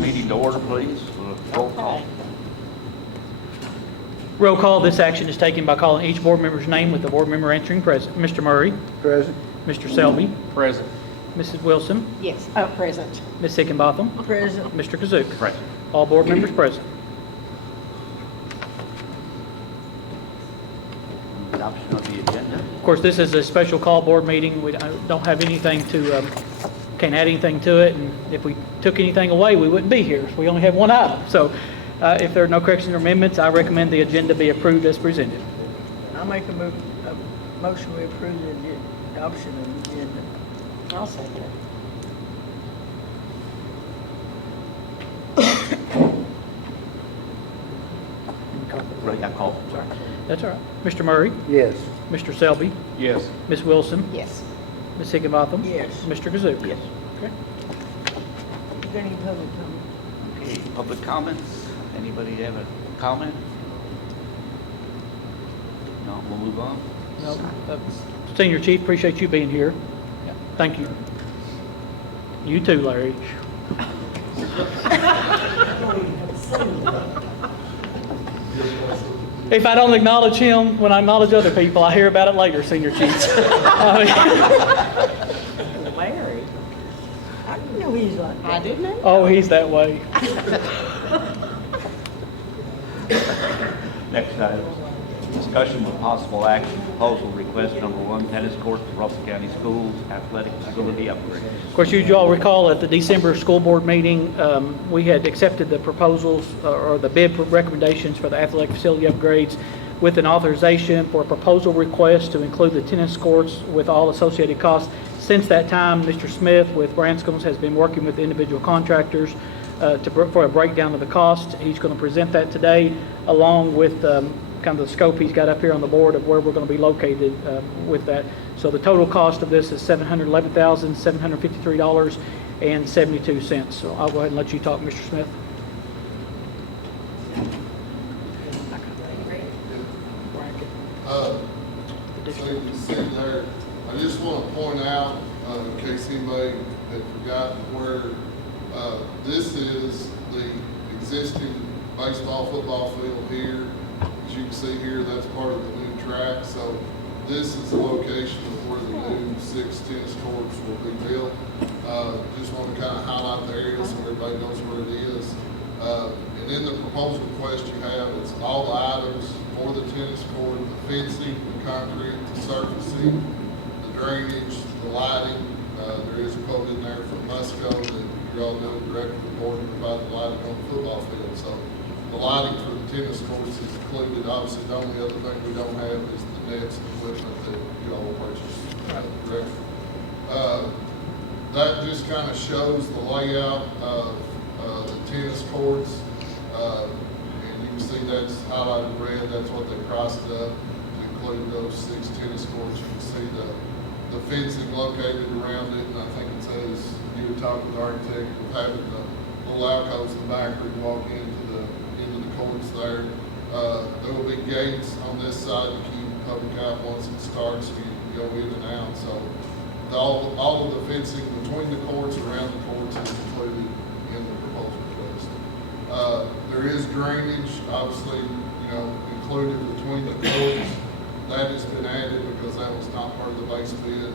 meeting to order, please. Roll call. Roll call. This action is taken by calling each board member's name with the board member answering present. Mr. Murray. Present. Mr. Selby. Present. Mrs. Wilson. Yes, present. Ms. Hickenbotham. Present. Mr. Kazuk. Present. All board members present. Adoption of the agenda. Of course, this is a special call board meeting. We don't have anything to, can't add anything to it. And if we took anything away, we wouldn't be here. We only have one item. So if there are no corrections or amendments, I recommend the agenda be approved as presented. I'll make a motion we approve the adoption of the agenda. I'll second it. Right, I call. Sorry. That's all right. Mr. Murray. Yes. Mr. Selby. Yes. Ms. Wilson. Yes. Ms. Higginbotham. Yes. Mr. Kazuk. Yes. Okay. Is there any public comment? Okay, public comments. Anybody have a comment? No, we'll move on. No, Senior Chief, appreciate you being here. Yeah, thank you. You too, Larry. If I don't acknowledge him when I acknowledge other people, I hear about it later, Senior Chief. Larry? I didn't know he was like that. I didn't know. Oh, he's that way. Next item. Discussion with possible action, proposal request number 1, tennis court for Russell County Schools athletic facility upgrade. Of course, you all recall at the December school board meeting, we had accepted the proposals or the bid recommendations for the athletic facility upgrades with an authorization for a proposal request to include the tennis courts with all associated costs. Since that time, Mr. Smith with Branscombs has been working with individual contractors for a breakdown of the cost. He's going to present that today along with kind of the scope he's got up here on the board of where we're going to be located with that. So the total cost of this is $711,753.72. So I'll go ahead and let you talk, Mr. Smith. So you can see there, I just want to point out, in case anybody had forgotten where, this is the existing baseball, football field here. As you can see here, that's part of the new track. So this is the location of where the new 6 tennis courts will be built. Just want to kind of highlight the area so everybody knows where it is. And in the proposal request you have, it's all the items for the tennis court, the fencing, the concrete, the surfacing, the drainage, the lighting. There is a quote in there from Musco that you're all doing direct from the board about the lighting on the football field. So the lighting for the tennis courts is included. Obviously, the only other thing we don't have is the nets and equipment that you all will purchase direct. That just kind of shows the layout of the tennis courts. And you can see that's highlighted red. That's what they priced it up to include those 6 tennis courts. You can see the fencing located around it. And I think it says, you were talking with the architect of having the little alcoves in the back where you walk into the courts there. There will be gates on this side to keep the public out once it starts. You can go in and out. So all of the fencing between the courts, around the courts, is included in the proposal request. There is drainage, obviously, included between the courts. That has been added because that was not part of the base bid.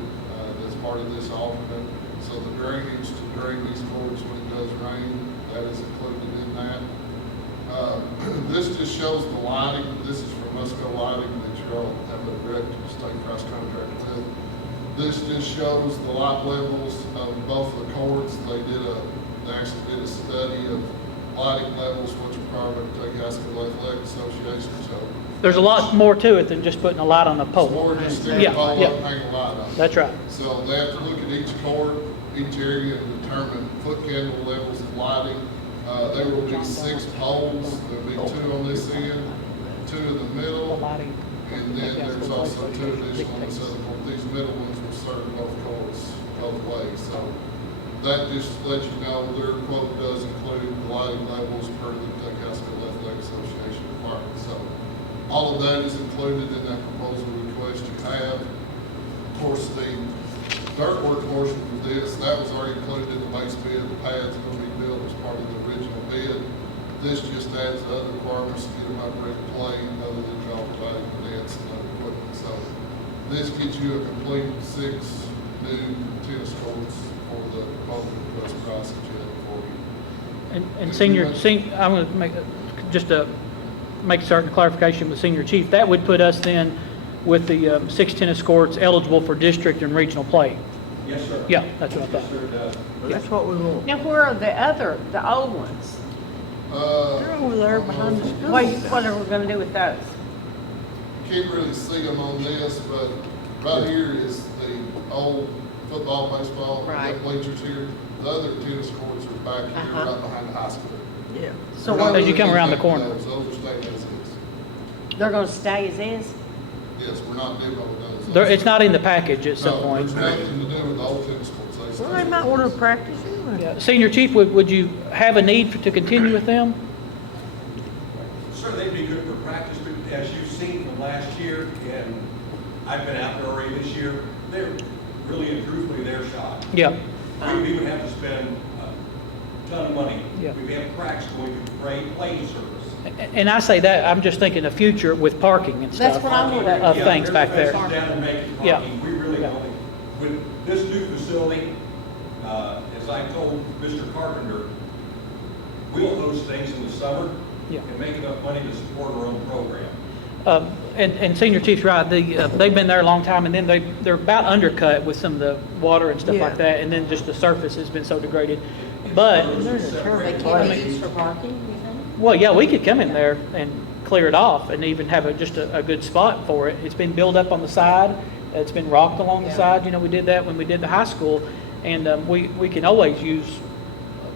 That's part of this alternate. So the drainage to drain these courts when it does rain, that is included in that. This just shows the lighting. This is from Musco Lighting that you all have a direct state price contract with. This just shows the light levels of both the courts. They actually did a study of lighting levels, which are part of the Kentucky High School Athletic Association. So There's a lot more to it than just putting a light on the pole. more just stand a pole up and hang a light on it. That's right. So they have to look at each court, each area, and determine foot candle levels of lighting. There will be 6 poles. There will be 2 on this end, 2 in the middle, and then there's also 2 additional on the southern court. These middle ones will serve both courts both ways. So that just lets you know their quote does include the lighting levels per the Kentucky High School Athletic Association requirements. So all of that is included in that proposal request you have. Of course, the dirt work portion of this, that was already included in the base bid. The pads are going to be built as part of the original This just adds the other requirements to get them up ready to play, other than y'all providing the nets and other equipment. So this gets you a complete 6 new tennis courts for the proposal request price that you have for you. And I'm going to make, just to make certain clarification with Senior Chief, that would put us then with the 6 tennis courts eligible for district and regional play. Yes, sir. Yeah, that's what I thought. Yes, sir, it does. That's what we want. Now, where are the old ones? They're over there behind the school. What are we gonna do with those? Can't really see them on this, but right here is the old football, baseball, Right. bleachers here. The other tennis courts are back here, Uh-huh. right behind the high school. Yeah. So We're not As you really come around the doing corner. Those are staying as is. They're gonna stay as is? Yes, we're not doing all of those. There, it's not in the package at some No, point. there's nothing to do with the old tennis courts. Well, they might want to practice anyway. Yeah. Senior Chief, would you have a need to continue with them? Sir, they'd be good for practice, but as you've seen from last year, and I've been out there already this year, they're really and truthfully their shot. Yeah, We would have to spend a ton of money. Yeah. We'd have cracks going through plane service. and I say that, I'm just thinking the future with parking and That's stuff. what I'm worried Of about. things back there. Down and making Yeah. parking, we really Yeah. don't. With this new facility, as I told Mr. Carpenter, we'll host things in the summer Yeah. and make enough money to support our own program. And Senior Chief's right, they've been there a long time, and then they're about undercut with some of the water and stuff Yeah. like that, and then just the surface has been so degraded. But, There's a terrible They place. can't be used for parking, you think? well, yeah, we could come in there and clear it off and even have just a good spot for it. It's been built up on the side, it's been rocked along the Yeah. side, we did that when we did the high school, and we can always use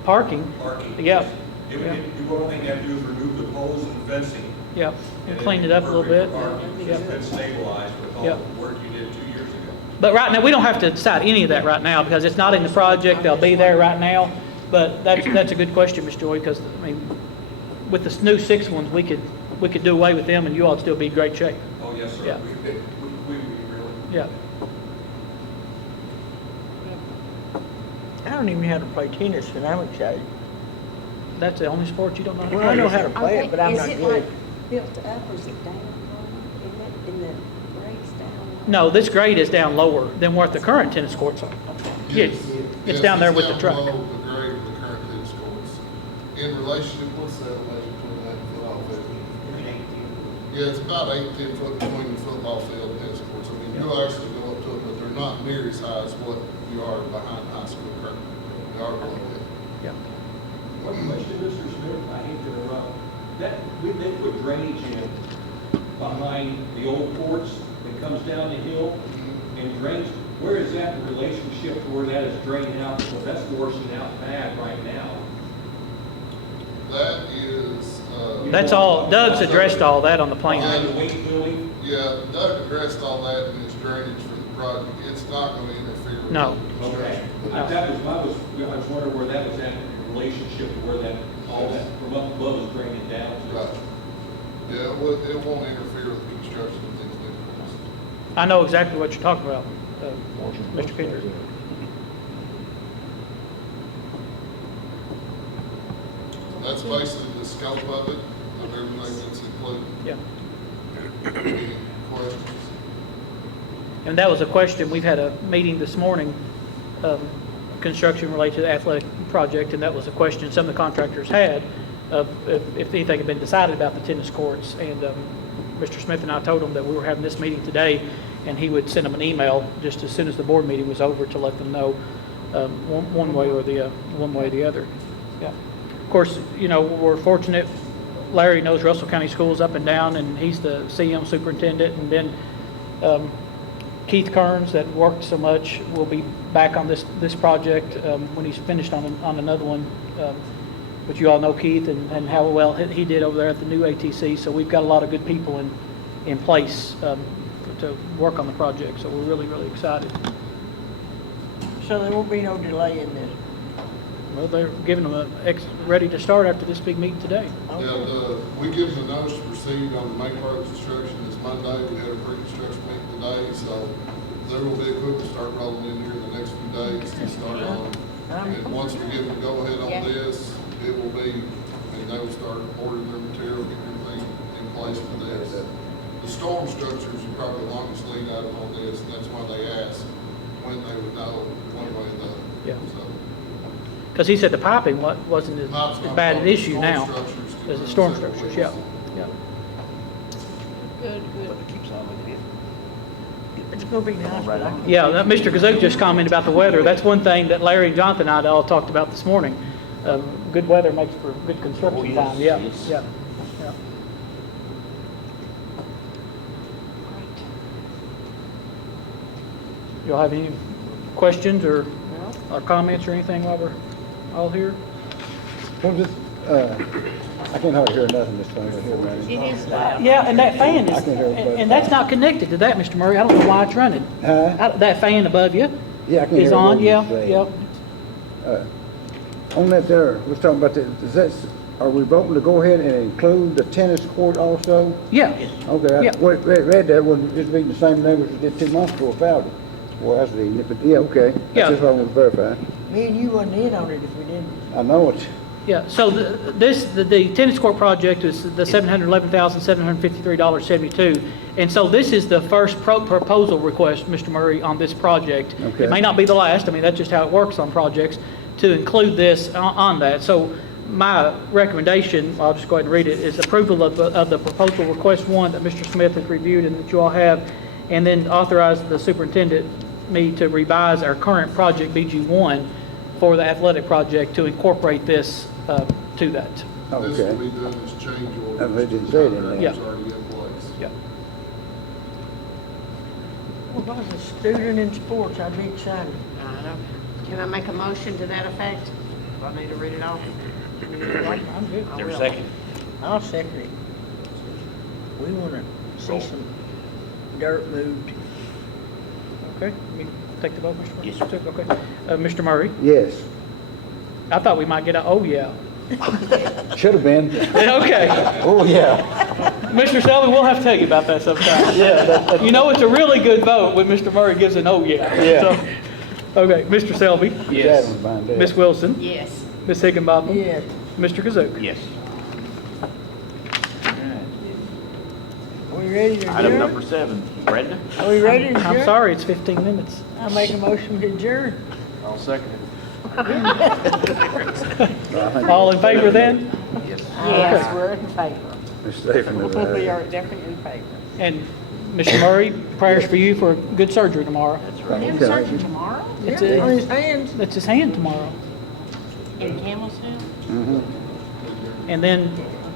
parking. Parking. Yeah. You Yeah. only thing you have to do is remove the poles and fencing. Yeah, and then clean it it'd up be a little bit. perfect for parking, Yeah. because it's been stabilized with all Yeah. the work you did 2 years ago. But right now, we don't have to decide any of that right now, because it's not in the project, they'll be there right now. But that's a good question, Ms. Joy, because, I mean, with the new 6 ones, we could do away with them, and you all would still be in great shape. Oh, yes, sir. Yeah. We really. Yeah. I don't even know how to play tennis, and I'm excited. That's the only sport you don't know how to Well, I play. know how to play it, but I'm not Is it good. like built up or is it down low? Isn't it in the grades down low? No, this grade is down lower than what the current tennis courts are. Yeah, Yes. it's Yes, down there with the down truck. below the grade of the current tennis courts. In relationship, what's that relation between that and football field? Yeah, it's about 8, 10 foot between the football field and tennis courts. I mean, you'll actually go up to it, but they're not near as high as what you are behind high school currently. They are below it. Yeah. One question, Mr. Smith, I hate to interrupt. They put drainage in behind the old courts that comes down the hill and drains. Where is that in relationship to where that is draining out? Because that's washing out bad right now. That is, That's all, Doug's addressed all that on the plan. Behind the weight building? yeah, Doug addressed all that in his drainage for the project. It's not gonna interfere with No. the Okay. construction. I was wondering where that was at in relationship to where that, all that from up above is draining down to. Right. Yeah, it won't interfere with the construction of these new courts. I know exactly what you're talking about, Mr. Kendrick. That's basically the scope of it, of everything that's included. Yeah. Any questions? And that was a question, we've had a meeting this morning, construction related to the athletic project, and that was a question some of the contractors had of if anything had been decided about the tennis courts. And Mr. Smith and I told him that we were having this meeting today, and he would send them an email just as soon as the board meeting was over to let them know one way or the other. Yeah. Of course, we're fortunate. Larry knows Russell County Schools up and down, and he's the CM superintendent. And then Keith Kearns, that worked so much, will be back on this project when he's finished on another one. But you all know Keith and how well he did over there at the new ATC. So we've got a lot of good people in place to work on the project. So we're really, really excited. So there won't be no delay in this. Well, they're giving them ready to start after this big meeting today. Yeah, we give them a notice to proceed on the main part of construction this Monday. We had a pre-construction meeting today, so there will be equipment start rolling in here in the next few days to start on. And once we give them the go-ahead on this, it will be, and they will start storm structures are probably the longest lead item on this, and that's why they asked when they would know one way or the other. Yeah. So, Because he said the piping wasn't as pipes not bad an problem, issue storm now structures as the could storm run several structures, yeah, weeks. yeah. Good, good. It's gonna be nice, but I can't. Yeah, Mr. Kazuk just commented about the weather. That's one thing that Larry and Jonathan and I all talked about this morning. Good weather makes for good construction Oh, yes, time, yeah, yes. yeah, yeah. Y'all have any questions or comments or anything while we're all here? What is, I can't hardly hear nothing this time right here, man. It is loud. Yeah, and that fan I is, can hear it, but- and that's not connected to that, Mr. Murray. I don't know why it's running. Huh? That fan above you Yeah, I can hear is what on, you're yeah, saying. yeah. On that there, we're talking about the, is that, are we voting to go ahead and include the tennis court also? Yeah, Okay, Yeah. read that, wasn't just being the same numbers we did 2 months ago without it. Well, that's reading it, but yeah, okay. Yeah. That's just what I want to verify. Me and you wasn't in on it if we didn't. I know it. yeah. So the tennis court project is the $711,753.72. And so this is the first proposal request, Mr. Murray, on this project. Okay. It may not be the last, I mean, that's just how it works on projects, to include this on that. So my recommendation, I'll just go ahead and read it, is approval of the proposal request 1 that Mr. Smith has reviewed and that you all have, and then authorize the superintendent, me, to revise our current project BG1 for the athletic project to incorporate this to that. This Okay. will be done as change They orders. didn't say it in there. Yeah. Contract's already in place. Yeah. Well, if I was a student in sports, I'd be excited. Can I make a motion to that effect? Do I need to read it off? I'm good. I There's a will. second. I'll second it. We wanna see some dirt moved. Okay, let me take the vote, Mr. Murray? Yes, sir. Okay. Mr. Murray, Yes, I thought we might get a, oh, yeah. should have been. Okay. Oh, yeah. Mr. Selby, we'll have to tell you about that sometime. Yeah, You know, it's a really good vote when Mr. Murray gives an oh, yeah. Yeah. So, okay, Mr. Selby, Yes. Ms. Wilson, Yes. Ms. Higginbotham, Yeah, Mr. Kazuk. Yes. are we ready to Item adjourn? number 7, Brenda? Are we ready to adjourn? I'm sorry, it's 15 minutes. I make a motion to adjourn. I'll second it. All in favor then? Yes. Yes, we're in favor. Stay from the We are definitely in favor. And Mr. Murray, prayers for you for good surgery tomorrow. That's You right. have surgery tomorrow It's Yeah, on a, his hands. that's his hand tomorrow. in Campbellstown? And then